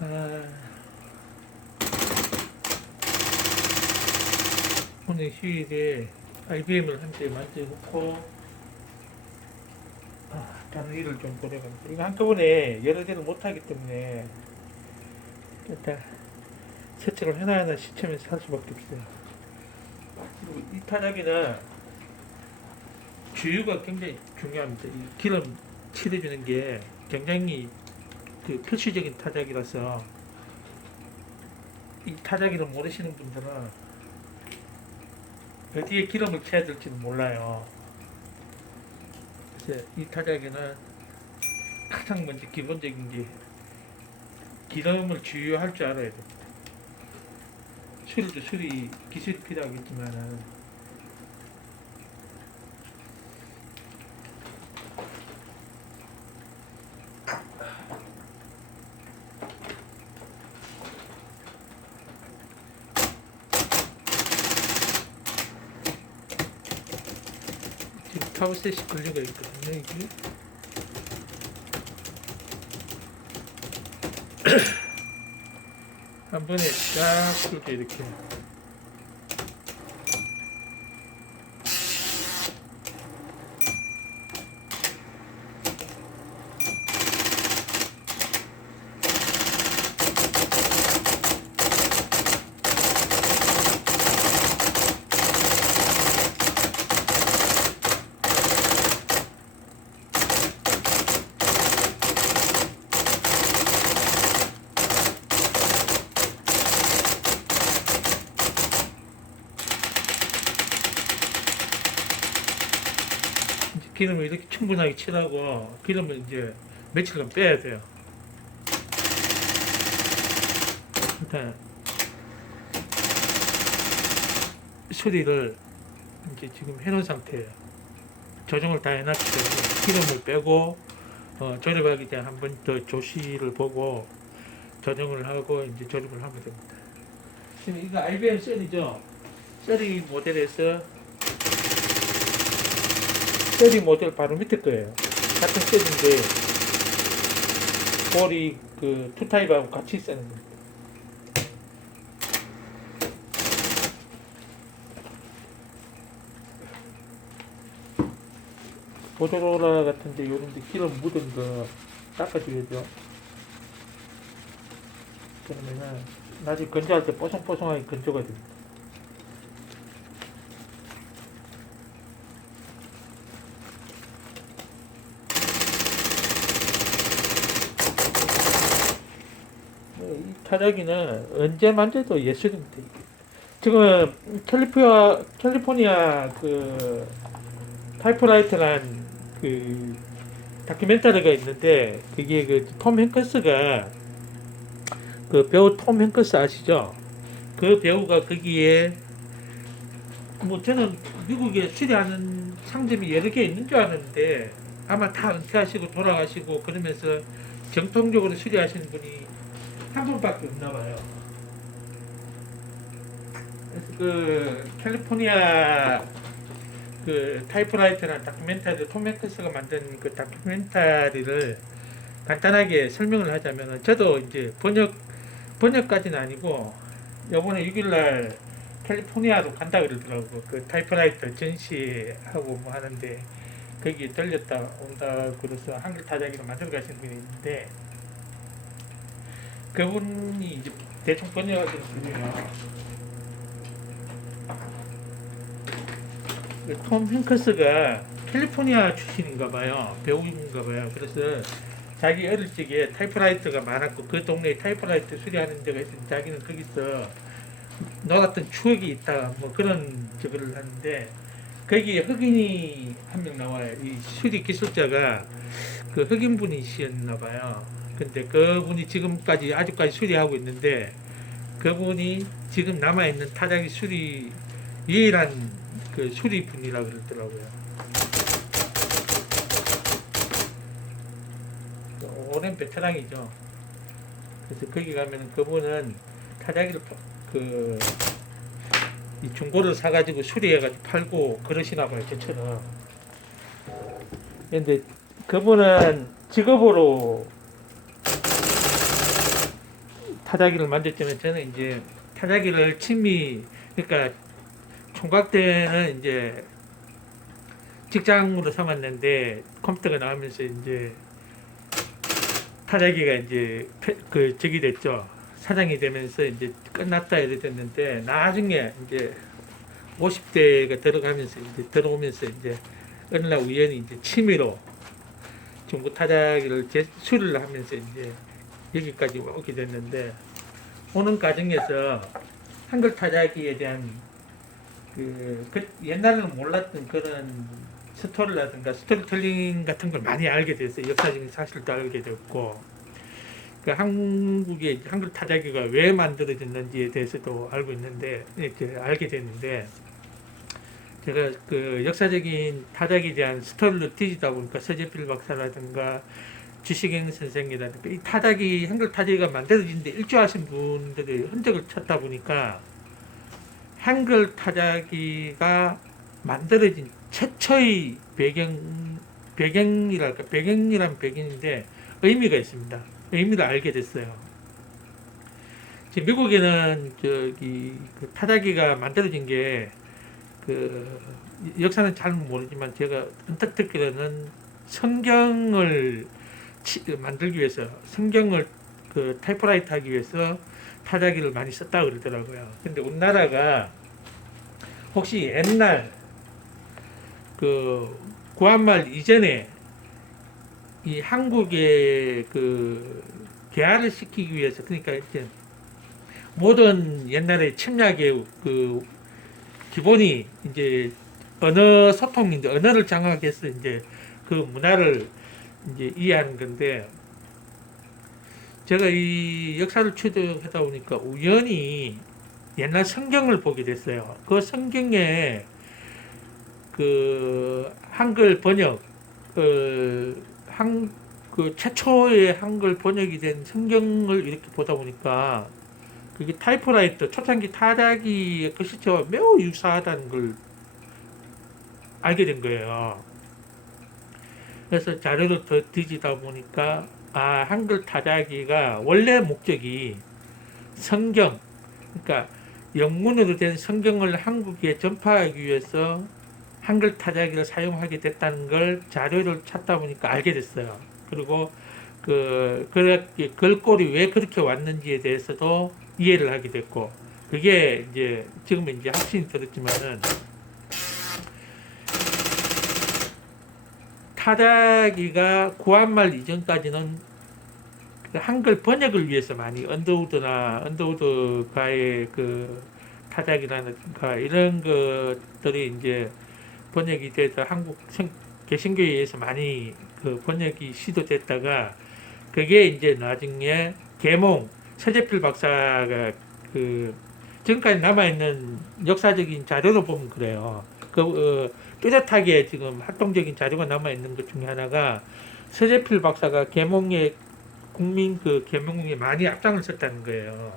아, 오늘 휴일에 IBM을 한 대 만져놓고 다른 일을 좀 보내갑니다. 이거 한꺼번에 여러 개를 못하기 때문에 일단 세척을 하나하나 시점에서 할 수밖에 없어요. 그리고 이 타자기는 주유가 굉장히 중요합니다. 이 기름 칠해주는 게 굉장히 그 필수적인 타자기라서 이 타자기를 모르시는 분들은 어디에 기름을 쳐야 될지는 몰라요. 그래서 이 타자기는 가장 먼저 기본적인 게 기름을 주유할 줄 알아야 됩니다. 수리도 수리 기술이 필요하겠지만은 지금 타워셋이 걸려가 있거든요. 이게 한 번에 쫙 풀게 이렇게 기름을 이렇게 충분하게 칠하고 기름을 이제 며칠간 빼야 돼요. 일단 수리를 이제 지금 해놓은 상태예요. 조정을 다 해놨기 때문에 기름을 빼고 조립하기 전에 한 번 더 조시를 보고 조정을 하고 이제 조립을 하면 됩니다. 지금 이거 IBM 셀이죠. 셀이 모델에서 셀이 모델 바로 밑에 거예요. 같은 셀인데 볼이 그 투타입하고 같이 쓰는 겁니다. 보조로라 같은데 요런데 기름 묻은 거 닦아줘야죠. 그러면은 나중에 건조할 때 뽀송뽀송하게 건조가 됩니다. 이 타자기는 언제 만져도 예술입니다. 지금 캘리포니아 그 타이프라이터란 그 다큐멘터리가 있는데 그게 그 톰 행크스가 그 배우 톰 행크스 아시죠? 그 배우가 거기에 뭐 저는 미국에 수리하는 상점이 여러 개 있는 줄 아는데 아마 다 은퇴하시고 돌아가시고 그러면서 정통적으로 수리하시는 분이 한 분밖에 없나 봐요. 그래서 그 캘리포니아 그 타이프라이터라는 다큐멘터리 톰 행크스가 만든 그 다큐멘터리를 간단하게 설명을 하자면 저도 이제 번역까지는 아니고 요번에 6일날 캘리포니아로 간다 그러더라고. 그 타이프라이터 전시하고 뭐 하는데 거기 들렸다 온다 그래서 한글 타자기로 만들어 가시는 분이 있는데 그분이 이제 대충 번역하시는 분이에요. 톰 행크스가 캘리포니아 출신인가 봐요. 배우인가 봐요. 그래서 자기 어릴 적에 타이프라이터가 많았고 그 동네에 타이프라이터 수리하는 데가 있으면 자기는 거기서 놀았던 추억이 있다 뭐 그런 저거를 하는데 거기에 흑인이 한 명 나와요. 이 수리 기술자가 그 흑인 분이셨나 봐요. 근데 그분이 지금까지 아직까지 수리하고 있는데 그분이 지금 남아있는 타자기 수리 유일한 그 수리 분이라 그러더라고요. 오랜 베테랑이죠. 그래서 거기 가면 그분은 타자기를 그 이 중고를 사가지고 수리해가지고 팔고 그러시나 봐요, 저처럼. 근데 그분은 직업으로 타자기를 만들 때는 저는 이제 타자기를 그러니까 총각 때는 이제 직장으로 삼았는데 컴퓨터가 나오면서 이제 타자기가 이제 저기 됐죠. 사장이 되면서 이제 끝났다 이래 됐는데 나중에 이제 50대가 들어오면서 이제 어느 날 우연히 이제 취미로 중고 타자기를 수리를 하면서 이제 여기까지 오게 됐는데 오는 과정에서 한글 타자기에 대한 옛날에는 몰랐던 그런 스토리라든가 스토리텔링 같은 걸 많이 알게 됐어요. 역사적인 사실도 알게 됐고, 한국의 한글 타자기가 왜 만들어졌는지에 대해서도 알고 있는데, 이렇게 알게 됐는데, 제가 그 역사적인 타자기에 대한 스토리를 뒤지다 보니까 서재필 박사라든가 주식행 선생이라든가 이 한글 타자기가 만들어진데 일조하신 분들의 흔적을 찾다 보니까 한글 타자기가 만들어진 최초의 배경이란 배경인데 의미가 있습니다. 의미를 알게 됐어요. 지금 미국에는 그 타자기가 만들어진 게 역사는 잘 모르지만 제가 언뜻 듣기로는 성경을 만들기 위해서 성경을 타이프라이트 하기 위해서 타자기를 많이 썼다고 그러더라고요. 근데 우리나라가 혹시 옛날 구한말 이전에 이 한국의 개화를 시키기 위해서, 그러니까 이제 모든 옛날의 침략의 기본이 이제 언어 소통인데 언어를 장악해서 이제 그 문화를 이제 이해하는 건데, 제가 이 역사를 추적하다 보니까 우연히 옛날 성경을 보게 됐어요. 그 성경에 한글 번역, 최초의 한글 번역이 된 성경을 이렇게 보다 보니까 그게 타이프라이터, 초창기 타자기의 글씨체와 매우 유사하다는 걸 알게 된 거예요. 그래서 자료를 더 뒤지다 보니까 한글 타자기가 원래 목적이 성경, 그러니까 영문으로 된 성경을 한국에 전파하기 위해서 한글 타자기를 사용하게 됐다는 걸 자료를 찾다 보니까 알게 됐어요. 그리고 글꼴이 왜 그렇게 왔는지에 대해서도 이해를 하게 됐고, 그게 이제 지금은 이제 확신이 들었지만은 타자기가 구한말 이전까지는 한글 번역을 위해서 많이 언더우드가의 타자기라든가 이런 것들이 이제 번역이 돼서 한국 개신교에 의해서 많이 번역이 시도됐다가 그게 이제 나중에 서재필 박사가 지금까지 남아있는 역사적인 자료로 보면 그래요. 뚜렷하게 지금 활동적인 자료가 남아있는 것 중에 하나가 서재필 박사가 국민 계몽에 많이 앞장을 섰다는 거예요.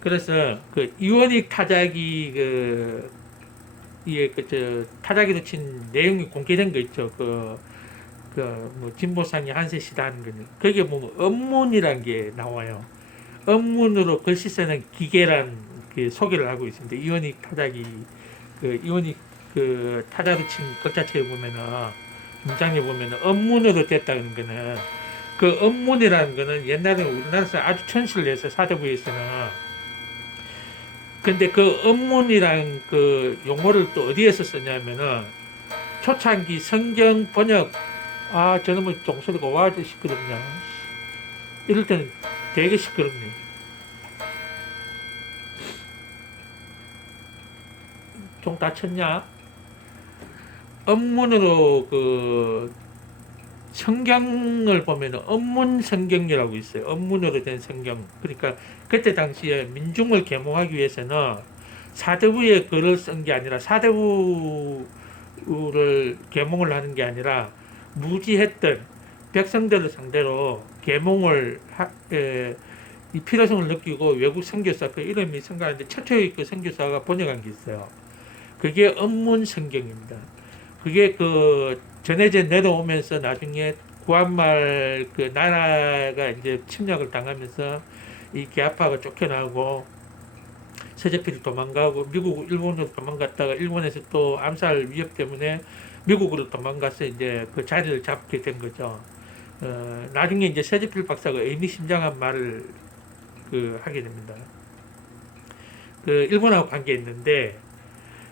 그래서 이원익 타자기 타자기로 친 내용이 공개된 거 있죠. 뭐 진보상이 한세시다 하는 거는 거기에 보면 언문이란 게 나와요. 언문으로 글씨 쓰는 기계란 소개를 하고 있습니다. 이원익 타자기 이원익 타자로 친 글자체에 보면은 문장에 보면은 언문으로 됐다는 거는 언문이라는 거는 옛날에 우리나라에서 아주 천시를 해서 사대부에서는, 근데 언문이라는 용어를 또 어디에서 썼냐면은 초창기 성경 번역, 저놈의 종소리가 와 시끄럽냐, 이럴 때는 되게 시끄럽네. 종 다쳤냐? 언문으로 성경을 보면 언문 성경이라고 있어요. 언문으로 된 성경. 그러니까 그때 당시에 민중을 계몽하기 위해서는 사대부의 글을 쓴 게 아니라 사대부를 계몽을 하는 게 아니라 무지했던 백성들을 상대로 계몽을 이 필요성을 느끼고 외국 선교사 이름이 생각하는데 최초의 선교사가 번역한 게 있어요. 그게 언문 성경입니다. 그게 전해져 내려오면서 나중에 구한말 그 나라가 이제 침략을 당하면서 이 계아파가 쫓겨나고 세제필이 도망가고 미국, 일본으로 도망갔다가 일본에서 또 암살 위협 때문에 미국으로 도망가서 이제 그 자리를 잡게 된 거죠. 나중에 이제 세제필 박사가 의미심장한 말을 그 하게 됩니다. 그 일본하고 관계 있는데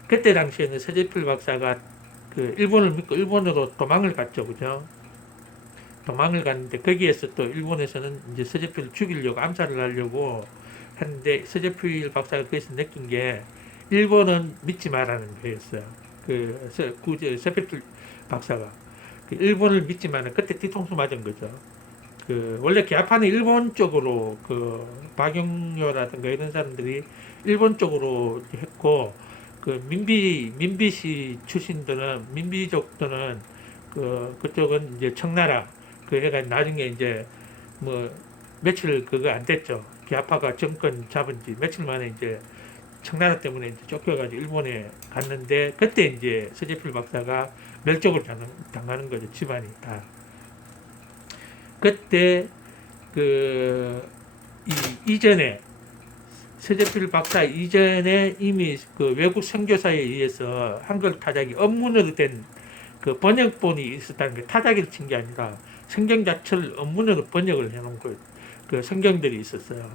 그때 당시에는 세제필 박사가 그 일본을 믿고 일본으로 도망을 갔죠, 그죠? 도망을 갔는데 거기에서 또 일본에서는 이제 서재필을 죽이려고 암살을 하려고 했는데 서재필 박사가 거기서 느낀 게 일본은 믿지 말라는 거였어요. 그 서재필 박사가 그 일본을 믿지 말라. 그때 뒤통수 맞은 거죠. 그 원래 계파는 일본 쪽으로 그 박영료라든가 이런 사람들이 일본 쪽으로 했고 그 민비시 출신들은 민비족들은 그쪽은 이제 청나라 그 해가 나중에 이제 뭐 며칠 그거 안 됐죠. 기아파가 정권 잡은 지 며칠 만에 이제 청나라 때문에 이제 쫓겨가지고 일본에 갔는데 그때 이제 서재필 박사가 멸종을 당하는 거죠. 집안이 다. 그때 그 이전에 서재필 박사 이전에 이미 그 외국 선교사에 의해서 한글 타작이 업문으로 된 그 번역본이 있었다는 게 타작을 친 게 아니라 성경 자체를 업문으로 번역을 해놓은 그 성경들이 있었어요.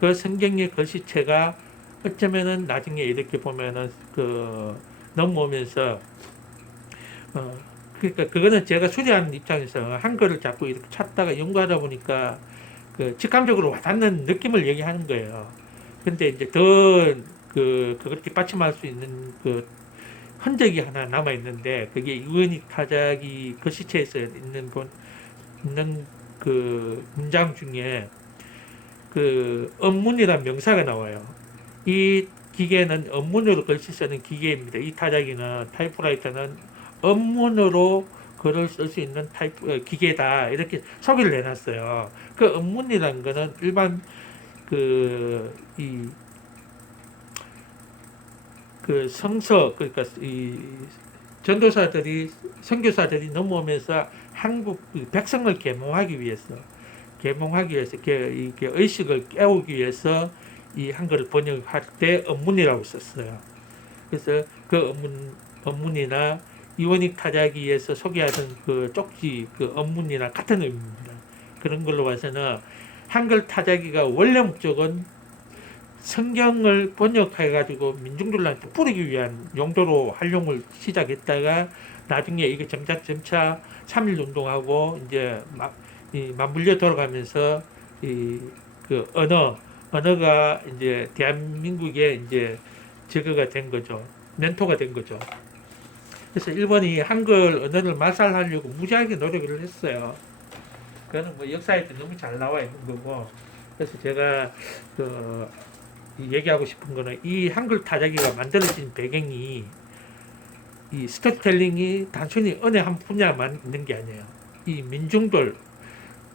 그 성경의 글씨체가 어쩌면은 나중에 이렇게 보면은 그 넘어오면서 그러니까 그거는 제가 수리하는 입장에서 한글을 자꾸 이렇게 찾다가 연구하다 보니까 그 직감적으로 와닿는 느낌을 얘기하는 거예요. 근데 이제 더 그걸 뒷받침할 수 있는 그 흔적이 하나 남아 있는데 그게 이원익 타작이 글씨체에서 있는 그 문장 중에 그 업문이라는 명사가 나와요. 이 기계는 업문으로 글씨 쓰는 기계입니다. 이 타작이는 타이프라이터는 업문으로 글을 쓸 수 있는 기계다. 이렇게 소개를 해놨어요. 그 업문이라는 거는 일반 그 성서, 그러니까 이 전도사들이, 선교사들이 넘어오면서 한국 백성을 계몽하기 위해서, 이렇게 의식을 깨우기 위해서 이 한글을 번역할 때 업문이라고 썼어요. 그래서 그 업문이나 이원익 타자기에서 소개하던 그 쪽지, 그 업문이나 같은 의미입니다. 그런 걸로 봐서는 한글 타자기가 원래 목적은 성경을 번역해가지고 민중들한테 뿌리기 위한 용도로 활용을 시작했다가 나중에 이게 점차 3.1 운동하고 이제 맞물려 돌아가면서 그 언어가 이제 대한민국의 이제 저거가 된 거죠. 멘토가 된 거죠. 그래서 일본이 한글 언어를 말살하려고 무지하게 노력을 했어요. 그거는 뭐 역사에 너무 잘 나와 있는 거고. 그래서 제가 얘기하고 싶은 거는 이 한글 타자기가 만들어진 배경이 이 스토리텔링이 단순히 어느 한 분야만 있는 게 아니에요. 이 민중들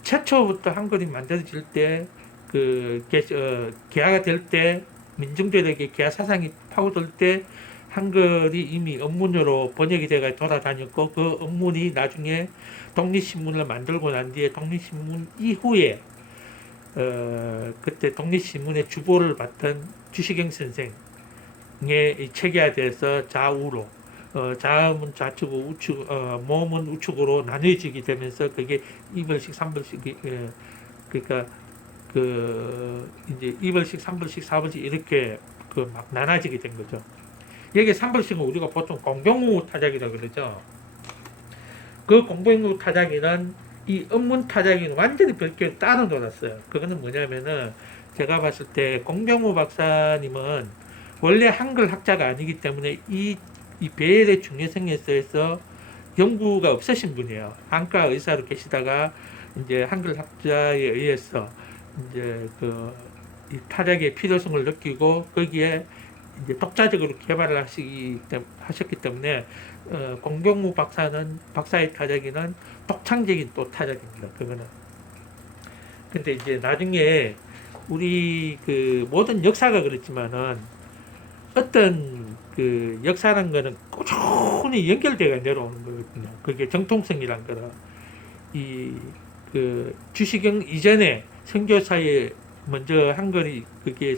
최초부터 한글이 만들어질 때 개화가 될 때 민중들에게 개화 사상이 파고들 때 한글이 이미 업문으로 번역이 돼가 돌아다녔고 그 업문이 나중에 독립신문을 만들고 난 뒤에 독립신문 이후에 그때 독립신문의 주보를 받던 주시경 선생의 체계화돼서 좌우로 자음은 좌측으로 우측, 모음은 우측으로 나뉘어지게 되면서 그게 2벌씩, 3벌씩, 그러니까 이제 2벌씩, 3벌씩, 4벌씩 이렇게 막 나눠지게 된 거죠. 여기 3벌씩은 우리가 보통 공경우 타작이라고 그러죠. 그 공경우 타작이는 이 업문 타작이는 완전히 별개로 따로 놀았어요. 그거는 뭐냐면은 제가 봤을 때 공경우 박사님은 원래 한글 학자가 아니기 때문에 이 배열의 중요성에 있어서 연구가 없으신 분이에요. 안과 의사로 계시다가 이제 한글 학자에 의해서 이제 이 타작의 필요성을 느끼고 거기에 이제 독자적으로 개발을 하셨기 때문에 공경무 박사의 타작이는 독창적인 또 타작입니다. 그거는. 근데 이제 나중에 우리 그 모든 역사가 그렇지만은 어떤 그 역사라는 거는 꾸준히 연결되어 내려오는 거거든요. 그게 정통성이란 거는. 이 그 주시경 이전에 선교사에 먼저 한글이 그게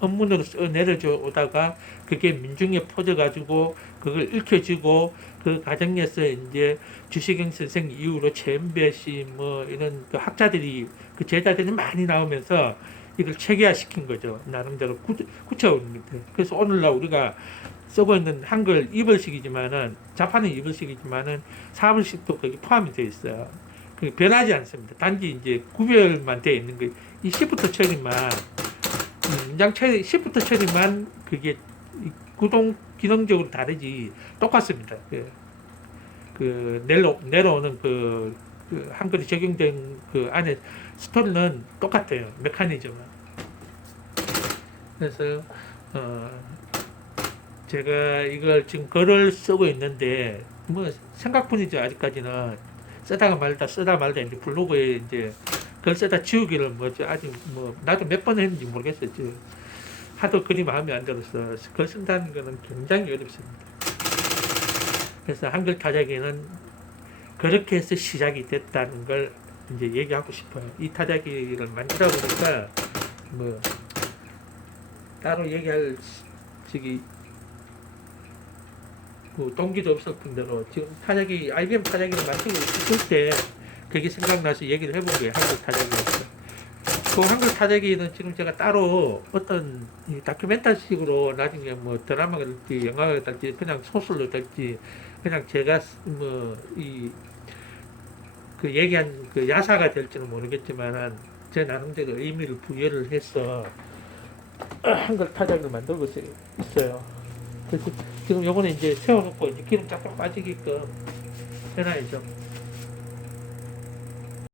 언문으로 써 내려져 오다가 그게 민중에 퍼져가지고 그걸 읽혀지고 그 과정에서 이제 주시경 선생 이후로 최은배 씨 뭐 이런 그 학자들이 그 제자들이 많이 나오면서 이걸 체계화시킨 거죠. 나름대로 구체화입니다. 그래서 오늘날 우리가 쓰고 있는 한글 이불식이지만은 자판은 이불식이지만은 사불식도 거기 포함이 되어 있어요. 그 변하지 않습니다. 단지 이제 구별만 되어 있는 거. 이 시부터 처리만 문장 처리 시부터 처리만 그게 구동 기능적으로 다르지 똑같습니다. 그 내려오는 그 한글이 적용된 그 안에 스토리는 똑같아요. 메커니즘은. 그래서 제가 이걸 지금 글을 쓰고 있는데 뭐 생각뿐이죠. 아직까지는 쓰다 말다 이제 블로그에 이제 글 쓰다 지우기를 뭐죠. 아직 뭐 나도 몇 번 했는지 모르겠어요. 하도 글이 마음에 안 들어서 글 쓴다는 거는 굉장히 어렵습니다. 그래서 한글 타자기는 그렇게 해서 시작이 됐다는 걸 이제 얘기하고 싶어요. 이 타자기를 만들다 보니까 뭐 따로 얘기할 저기 그 동기도 없을 뿐더러 지금 타자기 IBM 타자기를 만들고 있을 때 그게 생각나서 얘기를 해본 거예요. 한글 타자기였어. 그 한글 타자기는 지금 제가 따로 어떤 이 다큐멘터리식으로 나중에 뭐 드라마가 될지 영화가 될지 그냥 소설로 될지 그냥 제가 뭐 이 그 얘기한 그 야사가 될지는 모르겠지만 제 나름대로 의미를 부여를 해서 한글 타자기를 만들고 있어요. 그래서 지금 요번에 이제 세워놓고 이제 기름 쫙쫙 빠지게끔 해놔야죠.